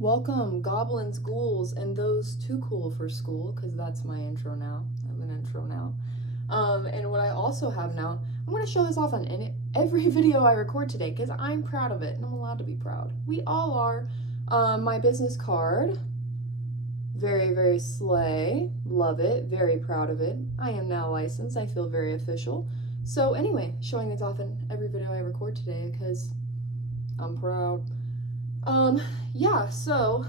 Welcome, goblins, ghouls, and those too cool for school, because that's my intro now. I have an intro now. And what I also have now, I'm going to show this off on every video I record today, because I'm proud of it, and I'm allowed to be proud. We all are. My business card, very, very slay. Love it. Very proud of it. I am now licensed. I feel very official. So anyway, showing these off in every video I record today, because I'm proud. Yeah, so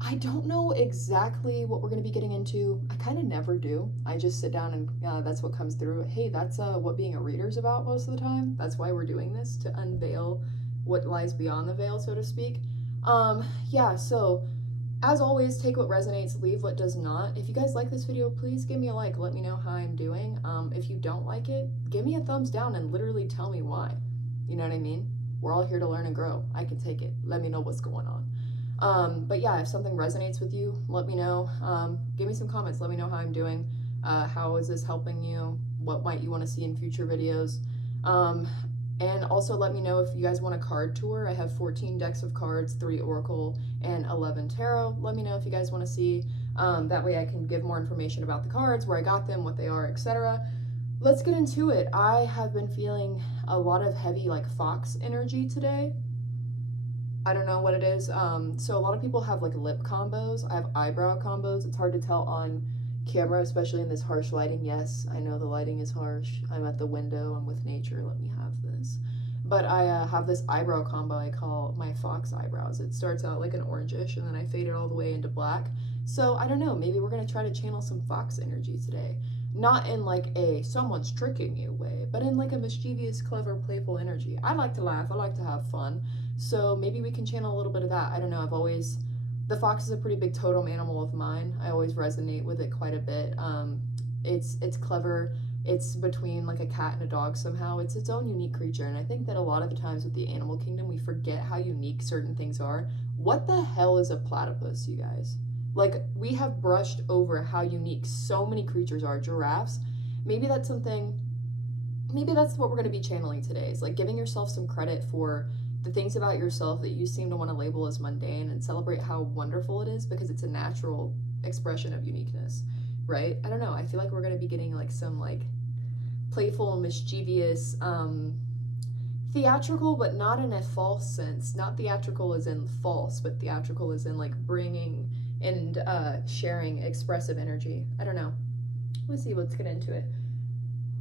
I don't know exactly what we're going to be getting into. I kind of never do. I just sit down and that's what comes through. Hey, that's what being a reader's about most of the time. That's why we're doing this, to unveil what lies beyond the veil, so to speak. Yeah, so as always, take what resonates, leave what does not. If you guys like this video, please give me a like. Let me know how I'm doing. If you don't like it, give me a thumbs down and literally tell me why. You know what I mean? We're all here to learn and grow. I can take it. Let me know what's going on. But yeah, if something resonates with you, let me know. Give me some comments. Let me know how I'm doing. How is this helping you? What might you want to see in future videos? And also let me know if you guys want a card tour. I have 14 decks of cards, 3 Oracle, and 11 Tarot. Let me know if you guys want to see. That way I can give more information about the cards, where I got them, what they are, etc. Let's get into it. I have been feeling a lot of heavy like fox energy today. I don't know what it is. So a lot of people have like lip combos. I have eyebrow combos. It's hard to tell on camera, especially in this harsh lighting. Yes, I know the lighting is harsh. I'm at the window. I'm with nature. Let me have this. But I have this eyebrow combo I call my fox eyebrows. It starts out like an orangish and then I fade it all the way into black. So I don't know, maybe we're gonna try to channel some fox energy today. Not in like a someone's tricking you way, but in like a mischievous, clever, playful energy. I like to laugh, I like to have fun. So maybe we can channel a little bit of that. I don't know, the fox is a pretty big totem animal of mine. I always resonate with it quite a bit. It's clever. It's between like a cat and a dog somehow. It's its own unique creature. And I think that a lot of the times with the animal kingdom, we forget how unique certain things are. What the hell is a platypus, you guys? Like, we have brushed over how unique so many creatures are. Giraffes. Maybe that's what we're going to be channeling today, is like giving yourself some credit for the things about yourself that you seem to want to label as mundane, and celebrate how wonderful it is, because it's a natural expression of uniqueness, right? I don't know. I feel like we're going to be getting like some like playful, mischievous, theatrical, but not in a false sense. Not theatrical as in false, but theatrical as in like bringing and sharing expressive energy. I don't know. Let's see, let's get into it.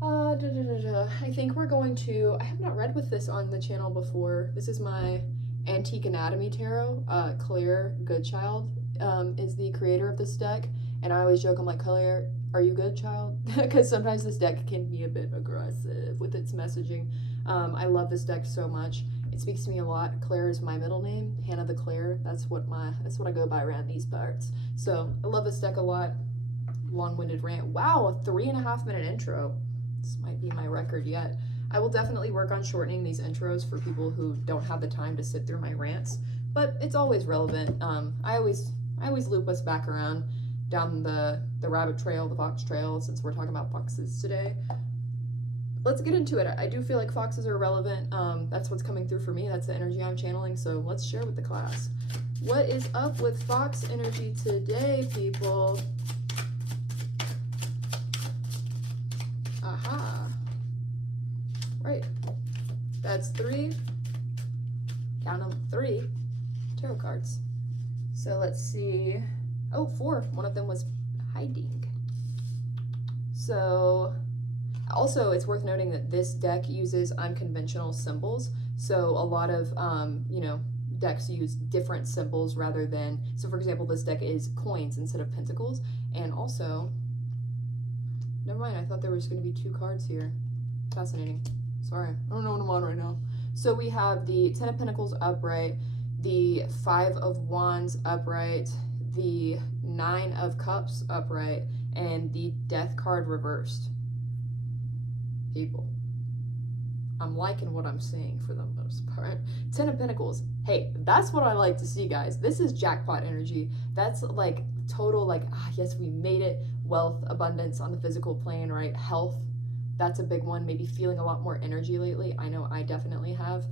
I think we're going to, I have not read with this on the channel before. This is my Antique Anatomy Tarot. Claire Goodchild is the creator of this deck, and I always joke, I'm like, Claire, are you good, child? Because sometimes this deck can be a bit aggressive with its messaging. I love this deck so much. It speaks to me a lot. Claire is my middle name, Hannah the Claire. That's what I go by around these parts. So I love this deck a lot. Long-winded rant. Wow, a 3.5 minute intro. This might be my record yet. I will definitely work on shortening these intros for people who don't have the time to sit through my rants, but it's always relevant. I always loop us back around down the rabbit trail, the fox trail, since we're talking about foxes today. Let's get into it. I do feel like foxes are relevant. That's what's coming through for me. That's the energy I'm channeling, so let's share with the class. What is up with fox energy today, people? Aha. Right. That's 3. Count them, 3 tarot cards. So let's see. Oh, 4. One of them was hiding. So also, it's worth noting that this deck uses unconventional symbols. So a lot of, decks use different symbols rather than, so for example, this deck is coins instead of pentacles. And also, never mind, I thought there was going to be 2 cards here. Fascinating. Sorry, I don't know what I'm on right now. So we have the 10 of Pentacles upright, the 5 of Wands upright, the 9 of Cups upright, and the Death card reversed. People, I'm liking what I'm seeing for the most part. 10 of Pentacles. Hey, that's what I like to see, guys. This is jackpot energy. That's like total, like, yes, we made it. Wealth, abundance on the physical plane, right? Health, that's a big one. Maybe feeling a lot more energy lately. I know I definitely have.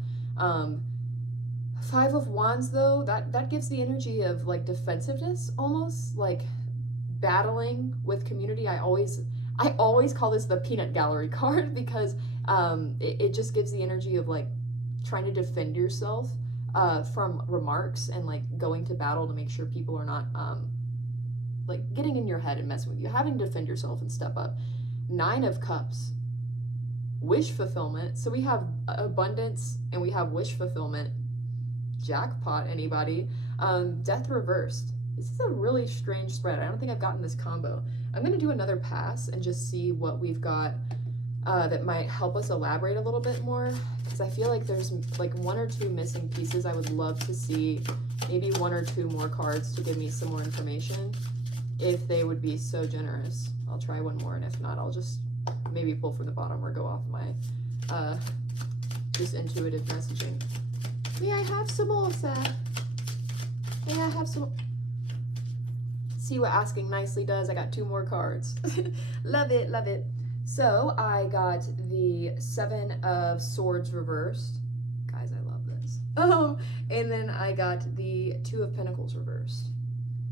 Five of Wands, though, that gives the energy of like defensiveness, almost like battling with community. I always call this the peanut gallery card because it just gives the energy of like trying to defend yourself from remarks and like going to battle to make sure people are not like getting in your head and messing with you, having to defend yourself and step up. Nine of Cups, wish fulfillment. So we have abundance and we have wish fulfillment. Jackpot, anybody. Death reversed. This is a really strange spread. I don't think I've gotten this combo. I'm going to do another pass and just see what we've got that might help us elaborate a little bit more, because I feel like there's like one or two missing pieces. I would love to see maybe one or two more cards to give me some more information if they would be so generous. I'll try one more, and if not, I'll just maybe pull from the bottom or go off my just intuitive messaging. May I have some more, sir? May I have some? See what asking nicely does. I got two more cards. Love it, love it. So I got the Seven of Swords reversed. Guys, I love this. And then I got the Two of Pentacles reversed.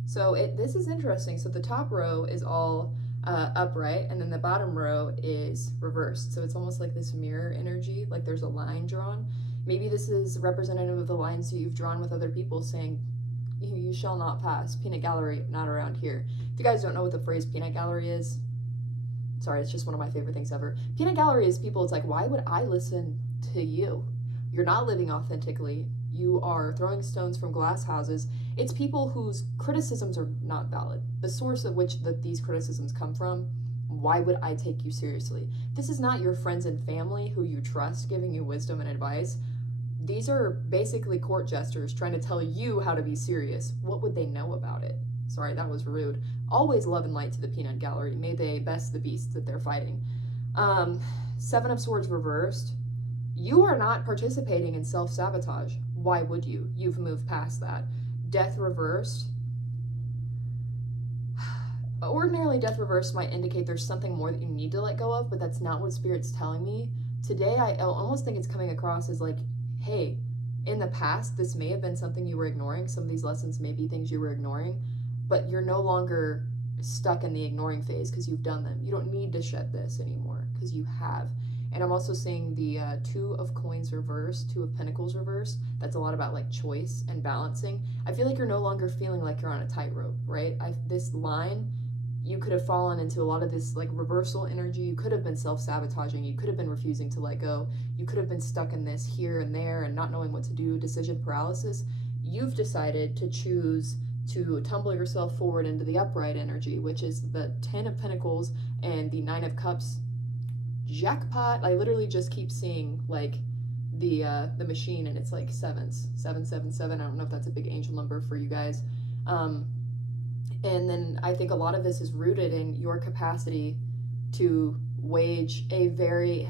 So this is interesting. So the top row is all upright, and then the bottom row is reversed. So it's almost like this mirror energy, like there's a line drawn. Maybe this is representative of the lines that you've drawn with other people saying, you shall not pass. Peanut gallery, not around here. If you guys don't know what the phrase peanut gallery is, sorry, it's just one of my favorite things ever. Peanut gallery is people, it's like, why would I listen to you? You're not living authentically. You are throwing stones from glass houses. It's people whose criticisms are not valid. The source of which these criticisms come from, why would I take you seriously? This is not your friends and family who you trust giving you wisdom and advice. These are basically court jesters trying to tell you how to be serious. What would they know about it? Sorry, that was rude. Always love and light to the peanut gallery. May they best the beasts that they're fighting. Seven of Swords reversed. You are not participating in self-sabotage. Why would you? You've moved past that. Death reversed. Ordinarily, death reversed might indicate there's something more that you need to let go of, but that's not what Spirit's telling me. Today, I almost think it's coming across as like, hey, in the past, this may have been something you were ignoring. Some of these lessons may be things you were ignoring, but you're no longer stuck in the ignoring phase because you've done them. You don't need to shed this anymore because you have. And I'm also seeing the Two of Coins reversed, Two of Pentacles reversed. That's a lot about like choice and balancing. I feel like you're no longer feeling like you're on a tightrope, right? This line, you could have fallen into a lot of this like reversal energy. You could have been self-sabotaging. You could have been refusing to let go. You could have been stuck in this here and there and not knowing what to do, decision paralysis. You've decided to choose to tumble yourself forward into the upright energy, which is the 10 of Pentacles and the 9 of Cups. Jackpot. I literally just keep seeing like the machine, and it's like sevens, 777. I don't know if that's a big angel number for you guys. And then I think a lot of this is rooted in your capacity to wage a very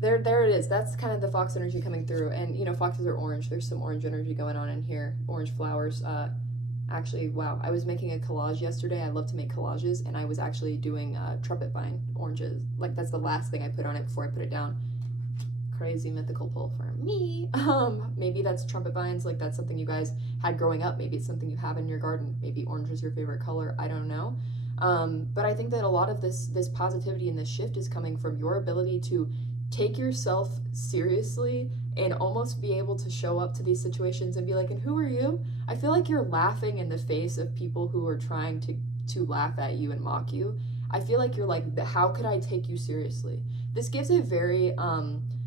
there it is. That's kind of the fox energy coming through. And you know, foxes are orange. There's some orange energy going on in here. Orange flowers. Actually, wow, I was making a collage yesterday. I love to make collages, and I was actually doing trumpet vine oranges. Like, that's the last thing I put on it before I put it down. Crazy mythical pull for me. Maybe that's trumpet vines, like that's something you guys had growing up. Maybe it's something you have in your garden. Maybe orange is your favorite color. I don't know. But I think that a lot of this positivity and this shift is coming from your ability to take yourself seriously and almost be able to show up to these situations and be like, and who are you? I feel like you're laughing in the face of people who are trying to laugh at you and mock you. I feel like you're like, how could I take you seriously? This gives a very,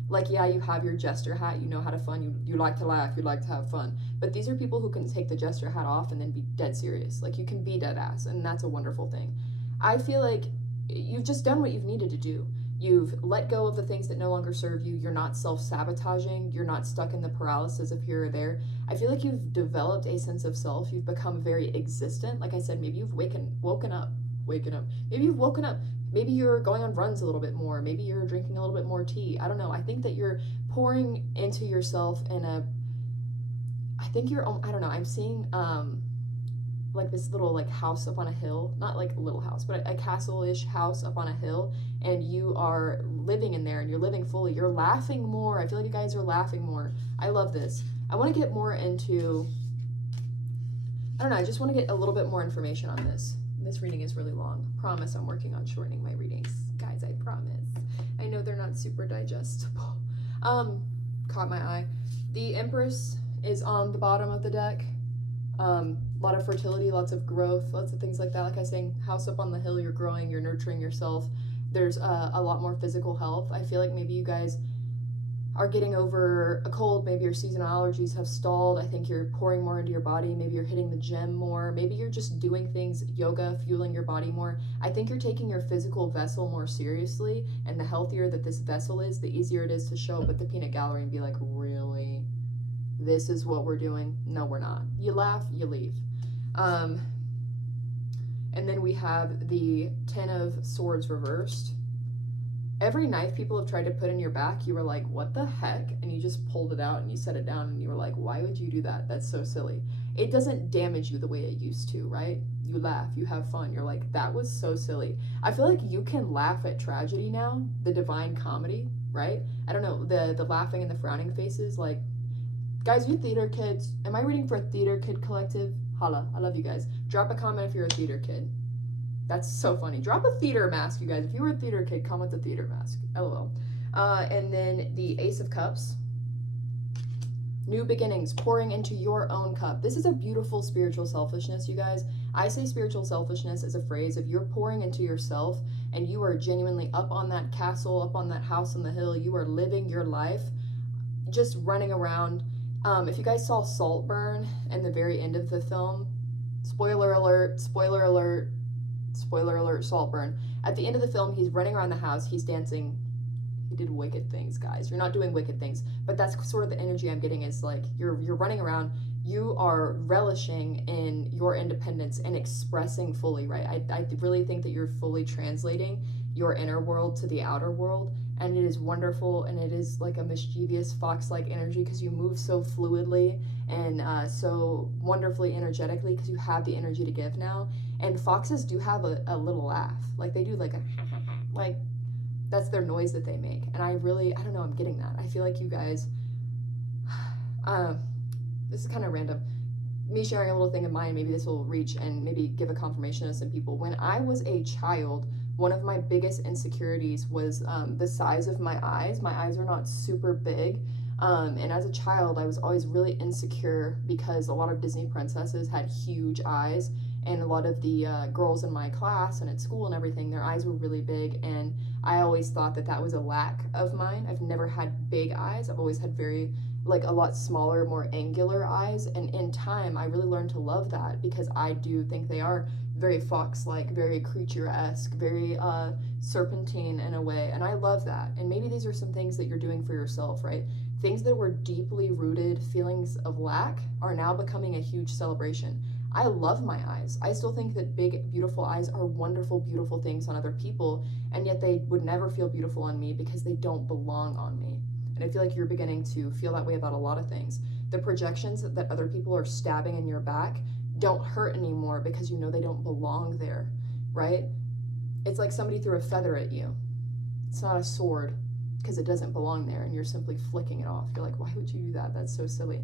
like, yeah, you have your jester hat, you know how to fun, you like to laugh, you like to have fun. But these are people who can take the jester hat off and then be dead serious. Like, you can be dead ass, and that's a wonderful thing. I feel like you've just done what you've needed to do. You've let go of the things that no longer serve you. You're not self-sabotaging. You're not stuck in the paralysis of here or there. I feel like you've developed a sense of self. You've become very existent. Like I said, maybe you've woken up. Maybe you've woken up. Maybe you're going on runs a little bit more. Maybe you're drinking a little bit more tea. I don't know. I think that you're pouring into yourself in a, I don't know. I'm seeing, like this little like house up on a hill, not like a little house, but a castle-ish house up on a hill, and you are living in there and you're living fully. You're laughing more. I feel like you guys are laughing more. I love this. I want to get more into, I don't know, I just want to get a little bit more information on this. This reading is really long. Promise I'm working on shortening my readings. Guys, I promise. I know they're not super digestible. Caught my eye. The Empress is on the bottom of the deck. A lot of fertility, lots of growth, lots of things like that. Like I was saying, house up on the hill, you're growing, you're nurturing yourself. There's a lot more physical health. I feel like maybe you guys are getting over a cold, maybe your seasonal allergies have stalled. I think you're pouring more into your body. Maybe you're hitting the gym more. Maybe you're just doing things, yoga, fueling your body more. I think you're taking your physical vessel more seriously, and the healthier that this vessel is, the easier it is to show up at the peanut gallery and be like, really? This is what we're doing? No, we're not. You laugh, you leave. And then we have the Ten of Swords reversed. Every knife people have tried to put in your back, you were like, what the heck? And you just pulled it out and you set it down and you were like, why would you do that? That's so silly. It doesn't damage you the way it used to, right? You laugh, you have fun. You're like, that was so silly. I feel like you can laugh at tragedy now, the divine comedy, right? I don't know, the laughing and the frowning faces. Like, guys, you theater kids, am I reading for a theater kid collective? Holla, I love you guys. Drop a comment if you're a theater kid. That's so funny. Drop a theater mask, you guys. If you were a theater kid, comment the theater mask. LOL. And then the Ace of Cups. New beginnings, pouring into your own cup. This is a beautiful spiritual selfishness, you guys. I say spiritual selfishness as a phrase. If you're pouring into yourself and you are genuinely up on that castle, up on that house on the hill, you are living your life, just running around. If you guys saw Saltburn in the very end of the film, spoiler alert, spoiler alert, spoiler alert, Saltburn. At the end of the film, he's running around the house, he's dancing. He did wicked things, guys. You're not doing wicked things, but that's sort of the energy I'm getting, is like you're running around, you are relishing in your independence and expressing fully, right? I really think that you're fully translating your inner world to the outer world, and it is wonderful, and it is like a mischievous fox-like energy because you move so fluidly and so wonderfully energetically because you have the energy to give now. And foxes do have a little laugh, like they do like a like that's their noise that they make. And I don't know, I'm getting that. I feel like you guys, this is kind of random, me sharing a little thing of mine, maybe this will reach and maybe give a confirmation to some people. When I was a child, one of my biggest insecurities was the size of my eyes. My eyes are not super big. And as a child, I was always really insecure because a lot of Disney princesses had huge eyes, and a lot of the girls in my class and at school and everything, their eyes were really big, and I always thought that that was a lack of mine. I've never had big eyes. I've always had very, like, a lot smaller, more angular eyes, and in time, I really learned to love that because I do think they are very fox-like, very creature-esque, very serpentine in a way, and I love that. And maybe these are some things that you're doing for yourself, right? Things that were deeply rooted feelings of lack are now becoming a huge celebration. I love my eyes. I still think that big, beautiful eyes are wonderful, beautiful things on other people, and yet they would never feel beautiful on me because they don't belong on me. And I feel like you're beginning to feel that way about a lot of things. The projections that other people are stabbing in your back don't hurt anymore because you know they don't belong there, right? It's like somebody threw a feather at you. It's not a sword because it doesn't belong there, and you're simply flicking it off. You're like, why would you do that? That's so silly.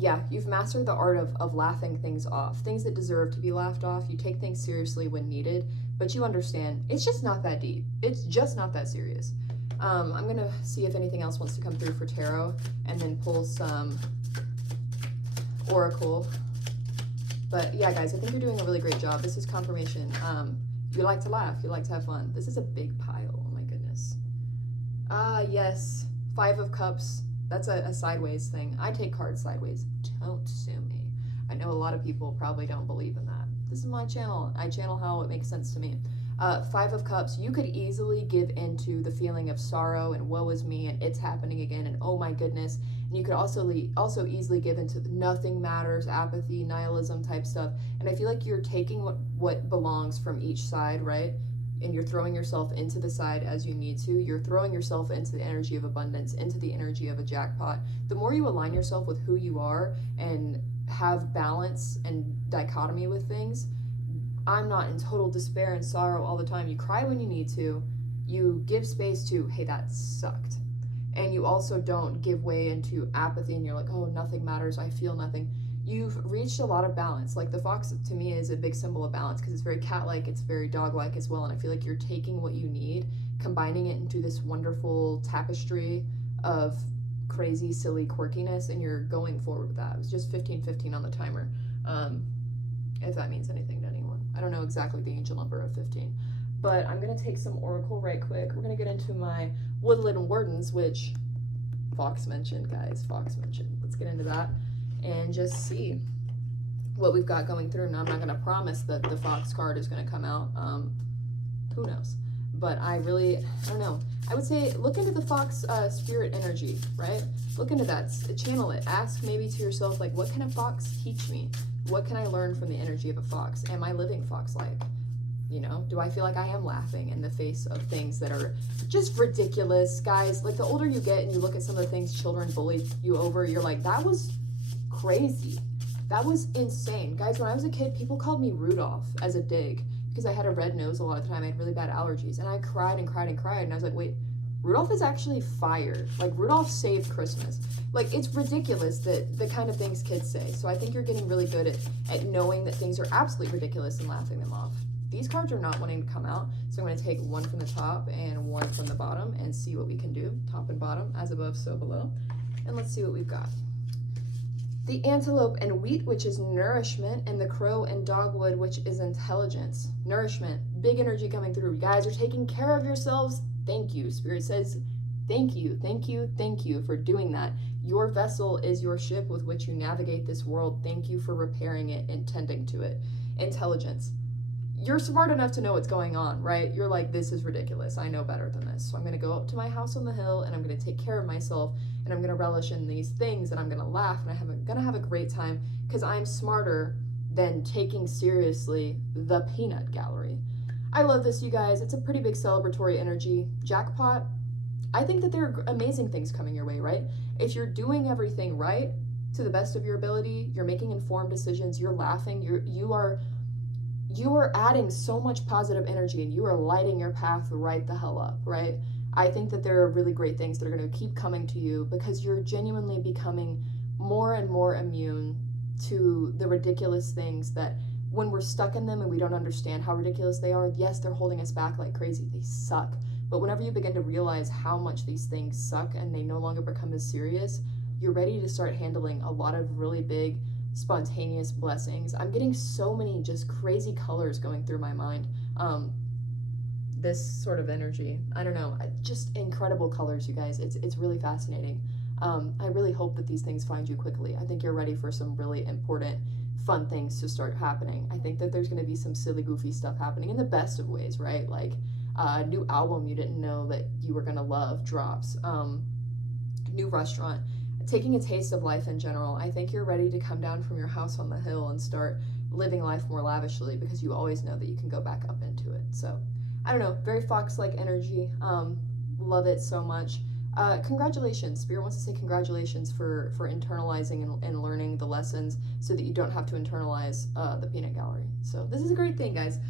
Yeah, you've mastered the art of laughing things off. Things that deserve to be laughed off. You take things seriously when needed, but you understand it's just not that deep. It's just not that serious. I'm going to see if anything else wants to come through for tarot and then pull some oracle. But yeah, guys, I think you're doing a really great job. This is confirmation. You like to laugh. You like to have fun. This is a big pile. Oh my goodness. Yes. 5 of Cups. That's a sideways thing. I take cards sideways. Don't sue me. I know a lot of people probably don't believe in that. This is my channel. I channel how it makes sense to me. 5 of Cups. You could easily give into the feeling of sorrow and woe is me and it's happening again and oh my goodness. And you could also easily give into the nothing matters, apathy, nihilism type stuff. And I feel like you're taking what belongs from each side, right? And you're throwing yourself into the side as you need to. You're throwing yourself into the energy of abundance, into the energy of a jackpot. The more you align yourself with who you are and have balance and dichotomy with things. I'm not in total despair and sorrow all the time. You cry when you need to. You give space to, hey, that sucked. And you also don't give way into apathy and you're like, oh, nothing matters, I feel nothing. You've reached a lot of balance. Like the fox to me is a big symbol of balance because it's very cat-like, it's very dog-like as well. And I feel like you're taking what you need, combining it into this wonderful tapestry of crazy, silly quirkiness, and you're going forward with that. It was just 15:15 on the timer, if that means anything to anyone. I don't know exactly the angel number of 15, but I'm gonna take some oracle right quick. We're gonna get into my woodland wardens, which Fox mentioned, guys. Fox mentioned. Let's get into that and just see what we've got going through. Now, I'm not gonna promise that the Fox card is gonna come out. Who knows? But I don't know. I would say look into the Fox spirit energy, right? Look into that, channel it. Ask maybe to yourself, like, what can a fox teach me? What can I learn from the energy of a fox? Am I living fox-like? You know, do I feel like I am laughing in the face of things that are just ridiculous? Guys, like the older you get and you look at some of the things children bully you over, you're like, that was crazy. That was insane. Guys, when I was a kid, people called me Rudolph as a dig because I had a red nose a lot of the time. I had really bad allergies and I cried and cried and cried. And I was like, wait, Rudolph is actually fire. Like Rudolph saved Christmas. Like it's ridiculous that the kind of things kids say. So I think you're getting really good at knowing that things are absolutely ridiculous and laughing them off. These cards are not wanting to come out. So I'm going to take one from the top and one from the bottom and see what we can do. Top and bottom, as above, so below. And let's see what we've got. The antelope and wheat, which is nourishment, and the crow and dogwood, which is intelligence. Nourishment, big energy coming through. You guys are taking care of yourselves. Thank you. Spirit says, thank you, thank you, thank you for doing that. Your vessel is your ship with which you navigate this world. Thank you for repairing it and tending to it. Intelligence. You're smart enough to know what's going on, right? You're like, this is ridiculous. I know better than this. So I'm going to go up to my house on the hill and I'm going to take care of myself and I'm going to relish in these things and I'm going to laugh and I'm going to have a great time because I'm smarter than taking seriously the peanut gallery. I love this, you guys. It's a pretty big celebratory energy. Jackpot. I think that there are amazing things coming your way, right? If you're doing everything right to the best of your ability, you're making informed decisions, you're laughing, you are adding so much positive energy and you are lighting your path right the hell up, right? I think that there are really great things that are going to keep coming to you because you're genuinely becoming more and more immune to the ridiculous things that when we're stuck in them and we don't understand how ridiculous they are, yes, they're holding us back like crazy. They suck. But whenever you begin to realize how much these things suck and they no longer become as serious, you're ready to start handling a lot of really big spontaneous blessings. I'm getting so many just crazy colors going through my mind. This sort of energy, I don't know, just incredible colors, you guys. It's really fascinating. I really hope that these things find you quickly. I think you're ready for some really important, fun things to start happening. I think that there's going to be some silly, goofy stuff happening in the best of ways, right? Like a new album you didn't know that you were going to love drops. New restaurant. Taking a taste of life in general. I think you're ready to come down from your house on the hill and start living life more lavishly because you always know that you can go back up into it. So, I don't know, very fox-like energy. Love it so much. Congratulations. Spirit wants to say congratulations for internalizing and learning the lessons so that you don't have to internalize the peanut gallery. So this is a great thing, guys.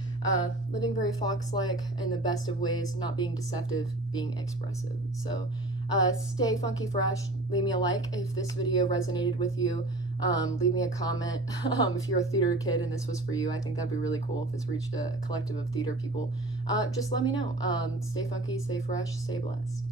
Living very fox-like in the best of ways, not being deceptive, being expressive. So stay funky fresh. Leave me a like if this video resonated with you. Leave me a comment if you're a theater kid and this was for you. I think that'd be really cool if this reached a collective of theater people. Just let me know. Stay funky, stay fresh, stay blessed.